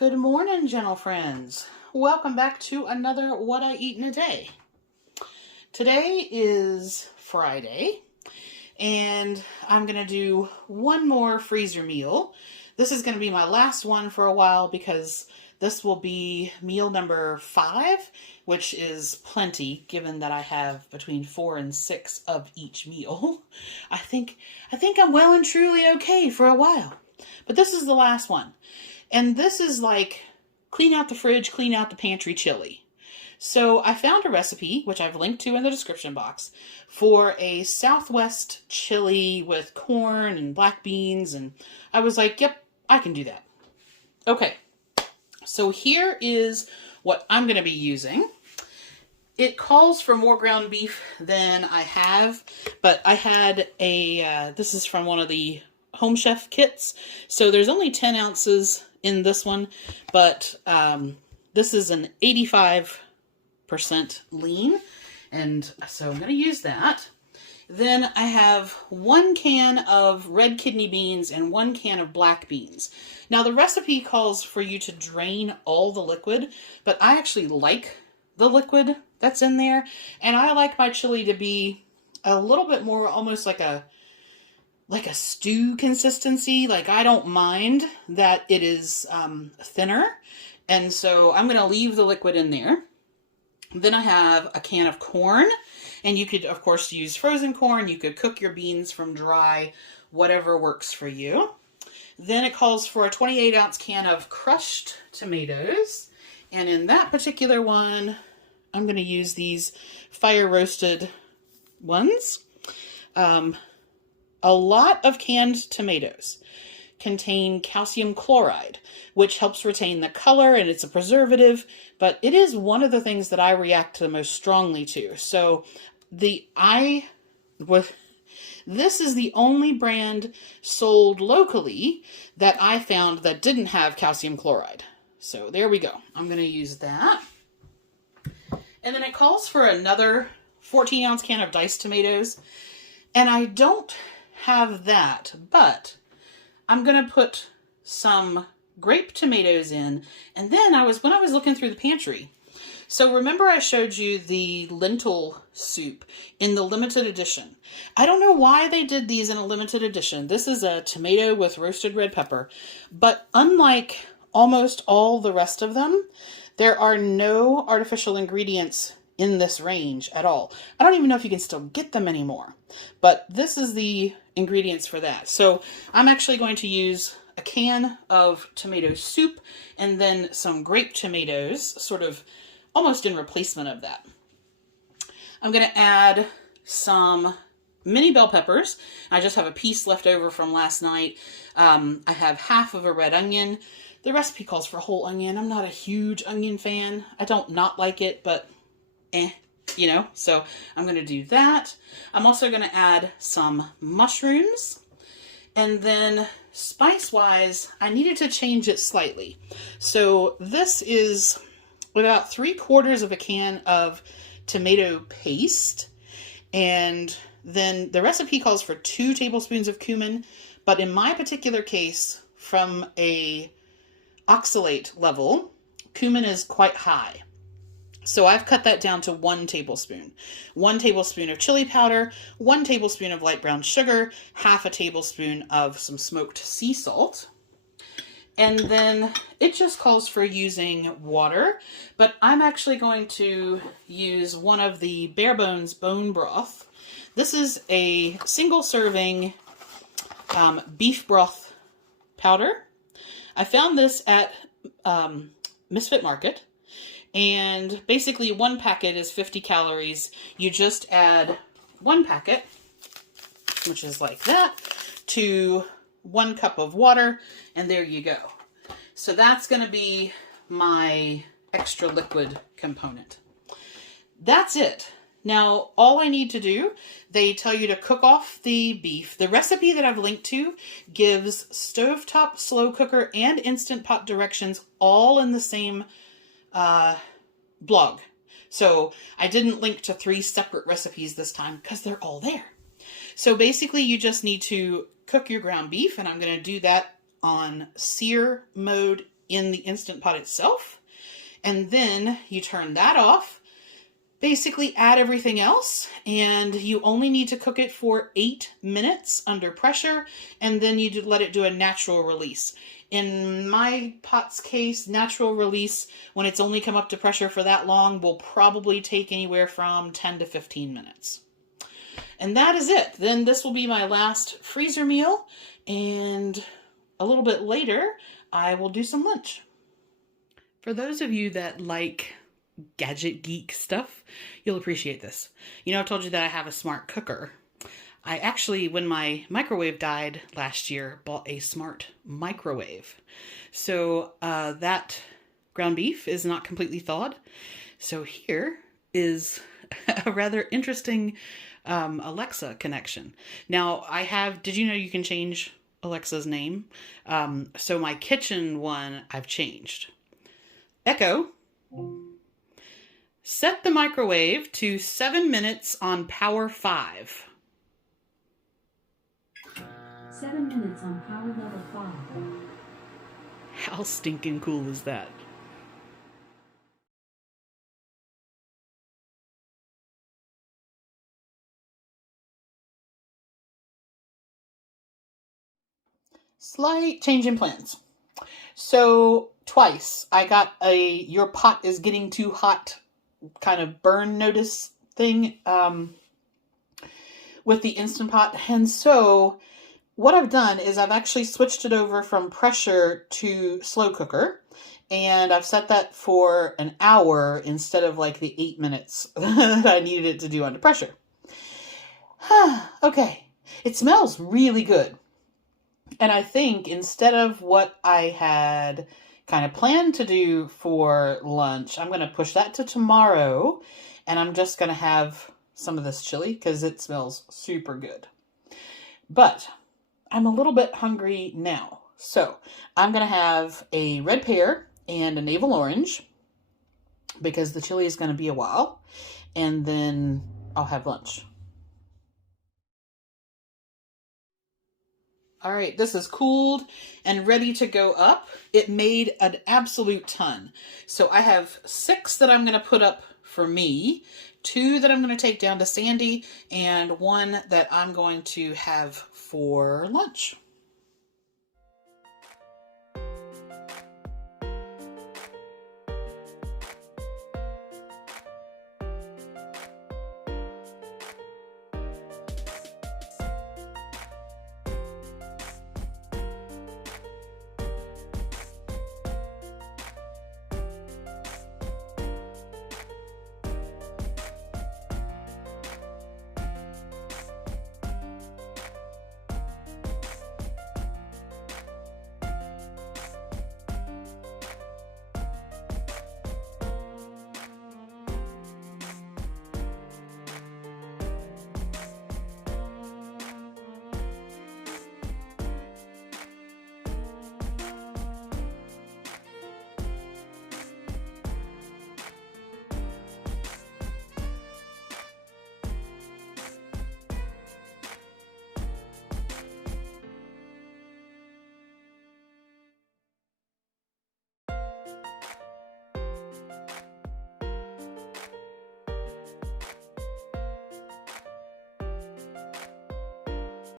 Good morning, gentle friends. Welcome back to another What I Eat in a Day. Today is Friday, and I'm going to do one more freezer meal. This is going to be my last one for a while because this will be meal number 5, which is plenty given that I have between 4 and 6 of each meal. I think I'm well and truly okay for a while. But this is the last one. And this is like clean out the fridge, clean out the pantry chili. So I found a recipe, which I've linked to in the description box, for a Southwest chili with corn and black beans. And I was like, yep, I can do that. Okay, so here is what I'm going to be using. It calls for more ground beef than I have, but I had a, this is from one of the Home Chef kits. So there's only 10 ounces in this one, but this is an 85% lean, and so I'm going to use that. Then I have 1 can of red kidney beans and 1 can of black beans. Now the recipe calls for you to drain all the liquid, but I actually like the liquid that's in there, and I like my chili to be a little bit more almost like a stew consistency. Like, I don't mind that it is thinner. And so I'm going to leave the liquid in there. Then I have a can of corn. And you could, of course, use frozen corn. You could cook your beans from dry, whatever works for you. Then it calls for a 28-ounce can of crushed tomatoes. And in that particular one, I'm going to use these fire-roasted ones. A lot of canned tomatoes contain calcium chloride, which helps retain the color, and it's a preservative, but it is one of the things that I react the most strongly to. So this is the only brand sold locally that I found that didn't have calcium chloride. So there we go. I'm going to use that. And then it calls for another 14-ounce can of diced tomatoes, and I don't have that, but I'm gonna put some grape tomatoes in. And then when I was looking through the pantry, so remember I showed you the lentil soup in the limited edition. I don't know why they did these in a limited edition. This is a tomato with roasted red pepper, but unlike almost all the rest of them, there are no artificial ingredients in this range at all. I don't even know if you can still get them anymore, but this is the ingredients for that. So I'm actually going to use a can of tomato soup and then some grape tomatoes, sort of almost in replacement of that. I'm going to add some mini bell peppers. I just have a piece left over from last night. I have half of a red onion. The recipe calls for whole onion. I'm not a huge onion fan. I don't not like it, but you know, so I'm going to do that. I'm also going to add some mushrooms. And then spice-wise, I needed to change it slightly. So this is about 3/4 of a can of tomato paste. And then the recipe calls for 2 tablespoons of cumin. But in my particular case, from a oxalate level, cumin is quite high. So I've cut that down to 1 tablespoon. 1 tablespoon of chili powder, 1 tablespoon of light brown sugar, half a tablespoon of some smoked sea salt. And then it just calls for using water, but I'm actually going to use one of the Bare Bones bone broth. This is a single serving beef broth powder. I found this at Misfit Market. And basically 1 packet is 50 calories. You just add 1 packet, which is like that, to 1 cup of water, and there you go. So that's going to be my extra liquid component. That's it. Now, all I need to do, they tell you to cook off the beef. The recipe that I've linked to gives stovetop, slow cooker, and Instant Pot directions all in the same blog. So I didn't link to 3 separate recipes this time because they're all there. So basically you just need to cook your ground beef, and I'm going to do that on sear mode in the Instant Pot itself. And then you turn that off, basically add everything else, and you only need to cook it for 8 minutes under pressure, and then you let it do a natural release. In my pot's case, natural release, when it's only come up to pressure for that long, will probably take anywhere from 10 to 15 minutes. And that is it. Then this will be my last freezer meal, and a little bit later, I will do some lunch. For those of you that like gadget geek stuff, you'll appreciate this. You know, I've told you that I have a smart cooker. I actually, when my microwave died last year, bought a smart microwave. So that ground beef is not completely thawed. So here is a rather interesting Alexa connection. Now did you know you can change Alexa's name? So my kitchen one, I've changed. Echo, set the microwave to 7 minutes on power 5. 7 minutes on power level 5. How stinking cool is that? Slight change in plans. So twice I got a "your pot is getting too hot" kind of burn notice thing with the Instant Pot. And so what I've done is I've actually switched it over from pressure to slow cooker, and I've set that for an hour instead of like the 8 minutes that I needed it to do under pressure. Okay, it smells really good. And I think instead of what I had kind of planned to do for lunch, I'm going to push that to tomorrow, and I'm just going to have some of this chili because it smells super good. But I'm a little bit hungry now. So I'm going to have a red pear and a navel orange because the chili is going to be a while, and then I'll have lunch. All right, this is cooled and ready to go up. It made an absolute ton. So I have 6 that I'm going to put up for me, 2 that I'm going to take down to Sandy, and 1 that I'm going to have for lunch.